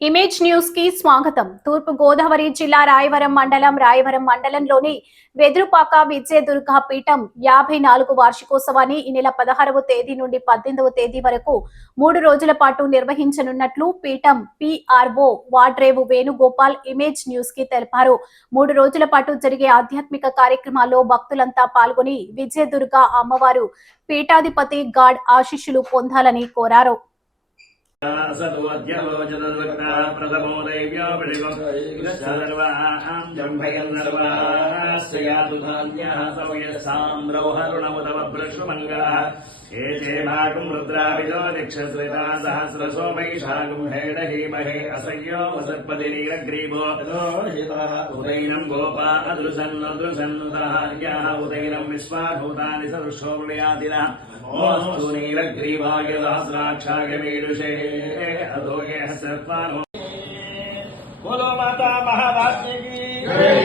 Image news కి స్వాగతం. తూర్పు గోదావరి జిల్లా రాయవరం మండలంలోని వెదురుపాక విజయదుర్గ పీఠం 54 వార్షికోత్సవాన్ని ఈ నెల 16వ తేదీ నుండి 18వ తేదీ వరకు 3 రోజుల పాటు నిర్వహించనున్నట్లు పీఠం PRO Vadrevu Venugopal image news కి తెలిపారు. 3 రోజుల పాటు జరిగే ఆధ్యాత్మిక కార్యక్రమాల్లో భక్తులంతా పాల్గొని విజయదుర్గ అమ్మవారు పీఠాధిపతి గాడ్ ఆశీస్సులు పొందాలని కోరారు. प्रथमो दैव्यो जम्भयन्द्रवास्त्रयातुधान्यः एते भागं रुद्राभिजो दीक्षश्रिता सहस्रसो वैशाखं हेडहीमहे असह्यो वसत्पतिनीरग्रीवो उदैनं गोपा अदृशन्नुदहार्याः उदैनं विश्वाभूतानि सदृशोर्यादिनः ओस्तु नीलग्रीवाय सहस्राक्षाय मीडुषे अधोगे सर्वान् बोलो माता महाराज्ञी की जय,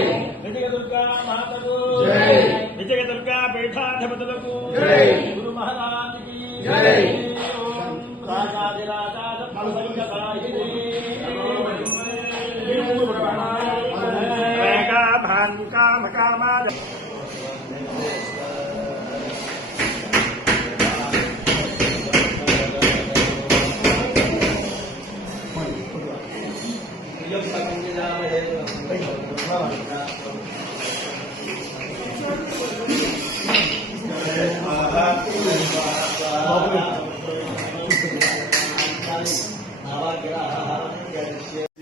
विजय दुर्गा माता को जय, विजय दुर्गा पीठाधिपतुలకు जय, गुरु महाराज की जय, ओम राजाधिराजा फलसंगताहिने वेगा भान्का मकामा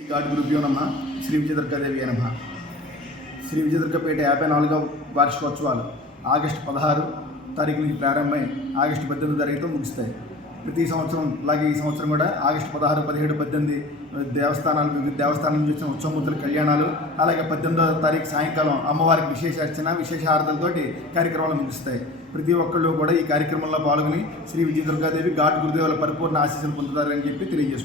గాడ్ గురుభ్యో నమః. శ్రీ విజయదుర్గాదేవి నమః. శ్రీ విజయదుర్గపేట 54వ వార్షికోత్సవాలు ఆగస్టు 16 తారీఖు నుంచి ప్రారంభమై ఆగస్టు 18 తారీఖుతో ముగుస్తాయి. ప్రతి సంవత్సరం అలాగే ఈ సంవత్సరం కూడా ఆగస్టు 16, 17, 18 దేవస్థానం నుంచి వచ్చిన ఉత్సవమూర్తుల కళ్యాణాలు, అలాగే 18వ తారీఖు సాయంకాలం అమ్మవారికి విశేష అర్చన, విశేష హారతలతోటి కార్యక్రమాలు ముగుస్తాయి. ప్రతి ఒక్కళ్ళు కూడా ఈ కార్యక్రమంలో పాల్గొని శ్రీ విజయదుర్గాదేవి గాడ్ గురుదేవుల పరిపూర్ణ ఆశీస్సులు పొందుతారని చెప్పి తెలియజేస్తున్నారు.